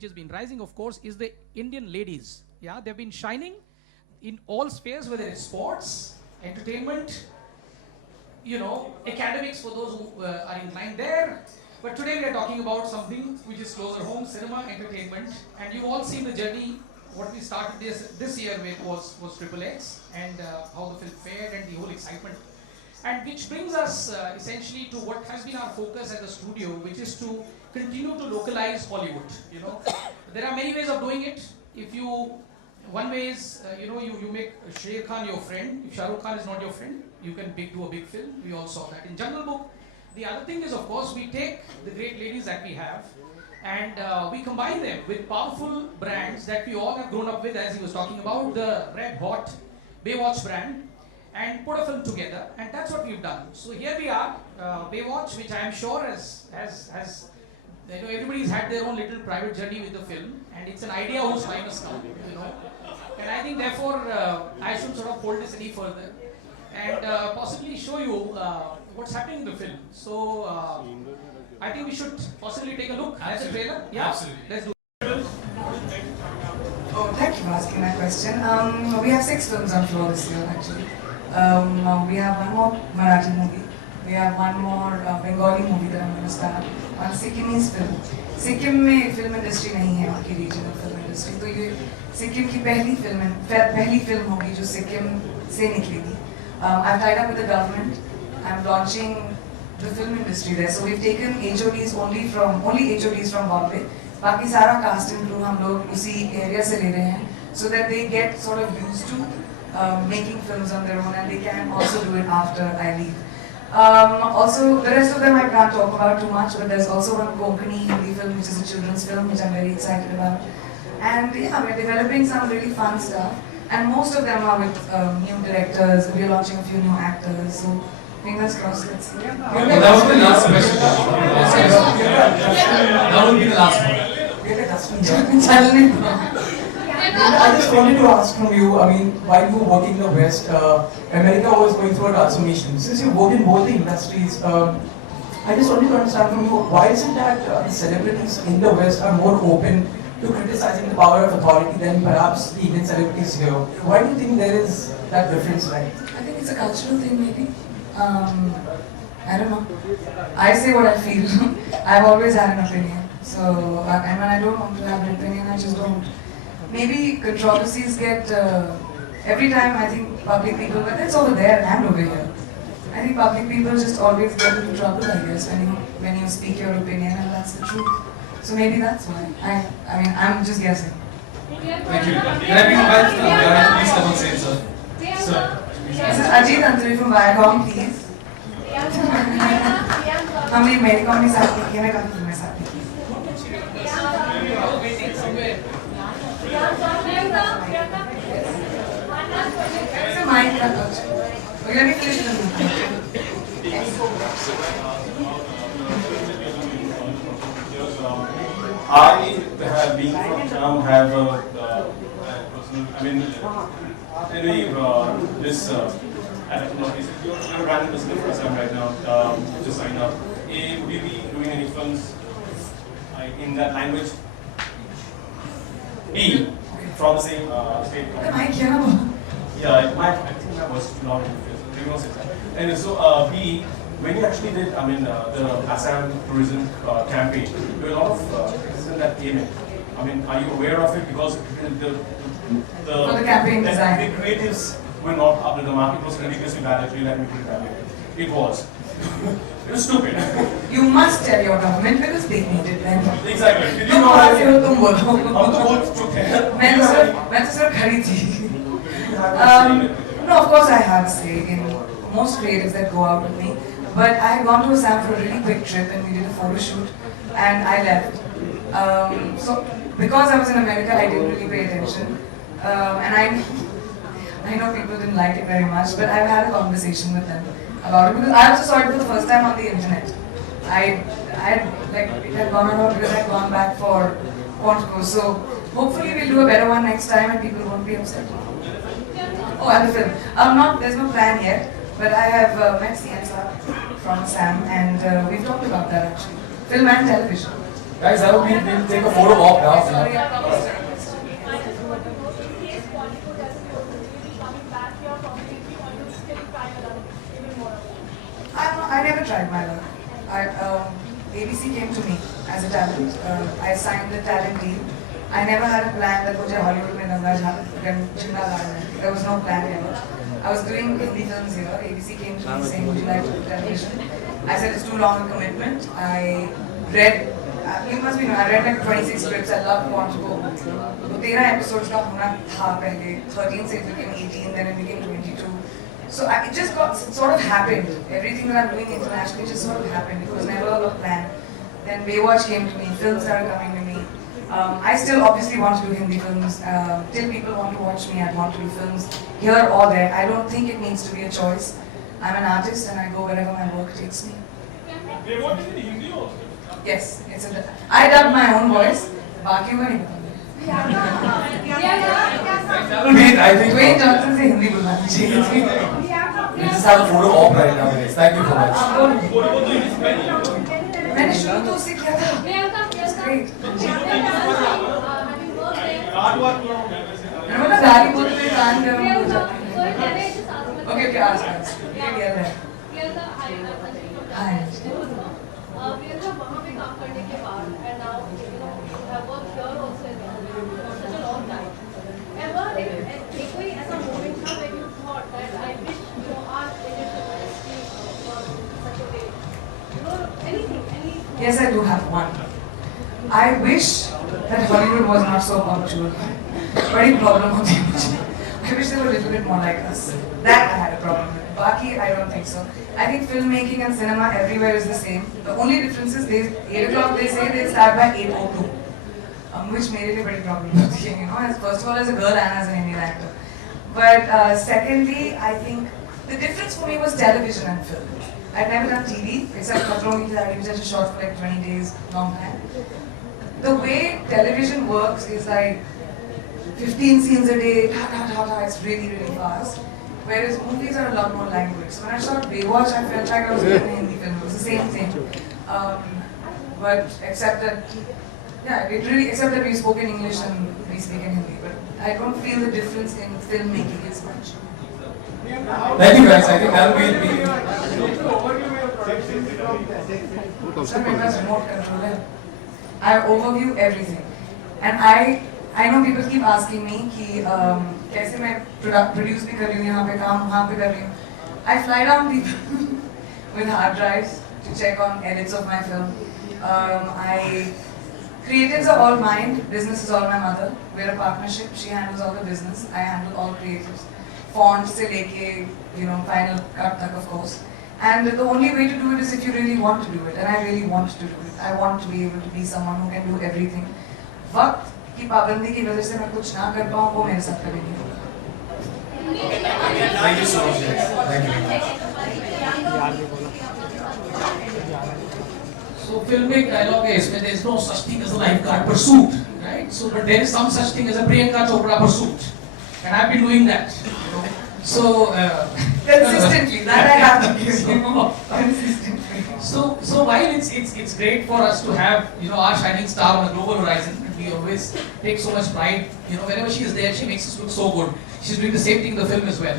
which has been rising, of course, is the Indian ladies. Yeah, they've been shining in all spheres, whether it's sports, entertainment, academics for those who are inclined there. But today we are talking about something which is closer home, cinema, entertainment. And you've all seen the journey, what we started this year with was Triple X, and how the film fared and the whole excitement. And which brings us essentially to what has been our focus as a studio, which is to continue to localize Hollywood. There are many ways of doing it. One way is, you make Sher Khan your friend. If Shah Rukh Khan is not your friend, you can do a big film. We all saw that in Jungle Book. The other thing is, of course, we take the great ladies that we have and we combine them with powerful brands that we all have grown up with, as he was talking about, the red hot Baywatch brand, and put a film together, and that's what we've done. So here we are, Baywatch, which I am sure has everybody's had their own little private journey with the film, and it's an idea whose time has come, And I think therefore I should sort of hold this any further and possibly show you what's happening in the film. So I think we should possibly take a look at the trailer. Yeah, absolutely. Let's do it. Oh, thank you for asking that question. We have 6 films on floor this year, actually. We have one more Marathi movie. We have one more Bengali movie that I'm going to start. One Sikkimese film. Sikkim में film industry नहीं है, उनकी regional film industry, तो ये सिक्किम की पहली film होगी जो सिक्किम से निकलेगी. I've tied up with the government. I'm launching the film industry there. So we've taken HODs only HODs from Bombay. बाकी सारा cast and crew हम लोग उसी area से ले रहे हैं, so that they get sort of used to making films on their own, and they can also do it after I leave. Also, the rest of them I can't talk about too much, but there's also one Konkani Hindi film, which is a children's film, which I'm very excited about. And yeah, we're developing some really fun stuff. And most of them are with new directors. We're launching a few new actors. So fingers crossed, let's see. That would be the last question. That would be the last one. I just wanted to ask from you, while you were working in the West, America was going through a transformation. Since you work in both the industries, I just wanted to understand from you, why is it that the celebrities in the West are more open to criticizing the power of authority than perhaps the Indian celebrities here? Why do you think there is that difference, right? I think it's a cultural thing, maybe. I don't know. I say what I feel. I've always had an opinion. So, and when I don't want to have an opinion, I just don't. Maybe controversies get, every time I think public people, but that's over there and over here. I think public people just always get into trouble, I guess, when you speak your opinion, and that's the truth. So maybe that's why. I'm just guessing. Thank you. Can I be invited to please come on stage, sir? Sir. This is Ajit Antri from Viacom, please. हमने मेडिकॉम में साथ देखी है, मैं काफी फिल्में साथ देखी हैं. So mine का कुछ. Let me finish the movie. I have been from Chennai, have personal, this you're a brand ambassador for Assam right now, just signed up. Would you be doing any films in that language? B, from the same state. Yeah, I think that was too long. And so B, when you actually did, the Assam tourism campaign, there were a lot of criticism that came in. Are you aware of it? Because the campaign design, the creatives were not up to the market. It was ridiculously bad. Actually, let me put it that way. It was. It was stupid. You must tell your government because they need it then. Exactly. Did you know how तुम बोलो. हम तो बोल चुके हैं. मैं तो सिर्फ खड़ी थी. No, of course I have a say in most creatives that go out with me. But I had gone to Assam for a really quick trip, and we did a photo shoot, and I left. So because I was in America, I didn't really pay attention, and I know people didn't like it very much, but I've had a conversation with them about it because I also saw it for the first time on the internet. It had gone on because I had gone back for Portugal. So hopefully we'll do a better one next time, and people won't be upset. Oh, and the film. There's no plan yet, but I have met Sienza from Assam, and we've talked about that actually. Film and television. Guys, I hope we'll take a photo op now. Sorry, I lost her. I never tried my luck. ABC came to me as a talent. I signed the talent deal. I never had a plan that मुझे Hollywood में झंडा गाड़ना है. There was no plan ever. I was doing Hindi films here. ABC came to me saying, would you like to do television? I said it's too long a commitment. I read, you must be know, I read like 26 scripts. I loved Want to Go. तो 13 episodes का होना था पहले. 13 से it became 18, then it became 22. So it just got sort of happened. Everything that I'm doing internationally just sort of happened. It was never a plan. Then Baywatch came to me. Films started coming to me. I still obviously want to do Hindi films. Till people want to watch me, I want to do films here or there. I don't think it needs to be a choice. I'm an artist and I go wherever my work takes me. Baywatch is in Hindi also. Yes, I dubbed my own voice. बाकी को नहीं पता. I think Dwayne Johnson से हिंदी बुलानी चाहिए. we just have a photo op right now, guys. Thank you so much. मैंने शुरू तो उससे किया था. It's great. मैंने बोला गाली बोलते हुए कान गर्म हो जाते हैं. Okay, ask. ये क्या है? Hi. वहाँ पे काम करने के बाद and now you have worked here also in for such a long time. Ever कोई ऐसा moment था when you thought that I wish our relationship was such a way. Anything. Yes, I do have one. I wish that Hollywood was not so punctual. बड़ी problem होती है मुझे. I wish they were a little bit more like us. That I had a problem with. Baki, I don't think so. I think filmmaking and cinema everywhere is the same. The only difference is 8 o'clock they say they start by 8:02. Which मेरे लिए बड़ी problem होती है, you know, as first of all as a girl and as an Indian actor. But secondly, I think the difference for me was television and film. I'd never done TV except Khatron Ki Khiladi, which I just shot for like 20 days, long time. The way television works is like 15 scenes a day, it's really, really fast. Whereas movies are a lot more language. So when I shot Baywatch, I felt like I was doing a Hindi film. It was the same thing. But except that, except that we spoke in English and we speak in Hindi. But I don't feel the difference in filmmaking as much. Thank you, guys. I think that will be. Sir, my pass remote control है. I overview everything. And I know people keep asking me कि कैसे मैं produce भी कर रही हूँ यहाँ पे काम वहाँ पे कर रही हूँ. I fly down people with hard drives to check on edits of my film. Creatives are all mine, business is all my mother. We're a partnership. She handles all the business. I handle all creatives. Font से लेके, you know, final cut तक of course. And the only way to do it is if you really want to do it. And I really want to do it. I want to be able to be someone who can do everything. वक्त की पाबंदी की वजह से मैं कुछ ना कर पाऊँ वो मेरे साथ कभी नहीं होगा. Thank you so much, guys. Thank you. So film में dialogue है इसमें there is no such thing as a lifeguard pursuit, right? So but there is some such thing as a Priyanka Chopra pursuit, and I've been doing that. You know? So Consistently, that I have to give you. Consistently. So while it's great for us to have, you know, our shining star on the global horizon, and we always take so much pride, you know, whenever she is there, she makes us look so good. She's doing the same thing in the film as well.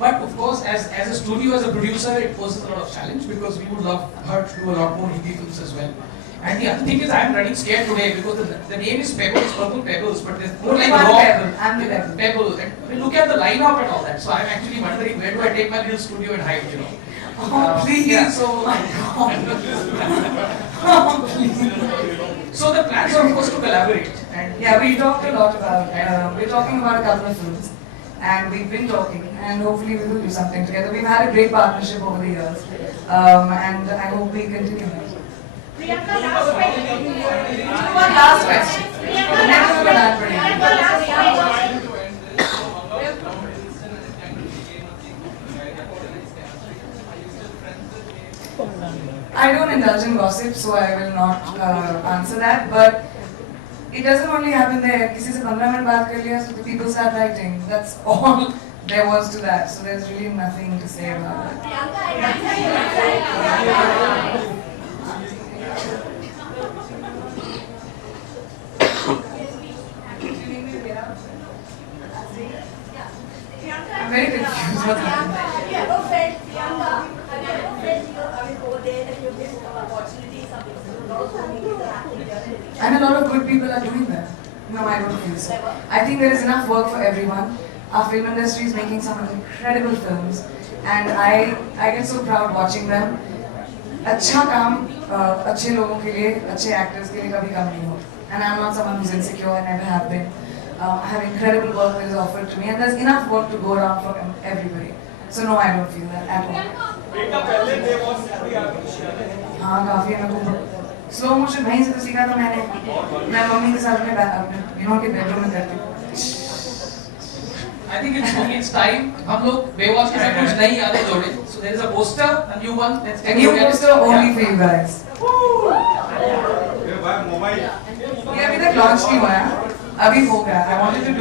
But of course, as a studio, as a producer, it poses a lot of challenge because we would love her to do a lot more Hindi films as well. And the other thing is, I'm running scared today because the name is Pebbles, Purple Pebbles, but there's more like One raw pebble, I'm the pebble. Pebble. And I mean, look at the lineup and all that. So I'm actually wondering where do I take my little studio and hide, you know? Oh, please. Yeah. Oh my God. Oh, please. So the plans are of course to collaborate. And Yeah, we talked a lot about, we're talking about a couple of films. And we've been talking, and hopefully we will do something together. We've had a great partnership over the years. And I hope we continue that. Priyanka, last question. One last question. Next one, I'm ready. I don't indulge in gossip, so I will not answer that. But it doesn't only happen there. किसी से 15 minute बात कर लिया, so the people start writing. That's all there was to that. So there's really nothing to say about it. I'm very confused. What's happening? Have you ever felt, Priyanka, have you ever felt, over there that you missed an opportunity, something, a lot of movies are happening here? And a lot of good people are doing that. No, I don't feel so. I think there is enough work for everyone. Our film industry is making some incredible films, and I get so proud watching them. अच्छा काम अच्छे लोगों के लिए, अच्छे actors के लिए कभी कम नहीं होता. And I'm not someone who's insecure. I never have been. I have incredible work that is offered to me, and there's enough work to go around for everybody. So no, I don't feel that at all. हाँ काफी है मेरे को slow motion वहीं से तो सीखा था मैंने. मैं मम्मी के साथ अपने के बेडरूम में करती हूँ. I think it's time. हम लोग बेवॉच के साथ कुछ नई यादें जोड़े. So there is a poster, a new one. Let's A new poster only for you guys. Mobile ये अभी तक लॉन्च नहीं हुआ है. अभी होगा. I wanted to do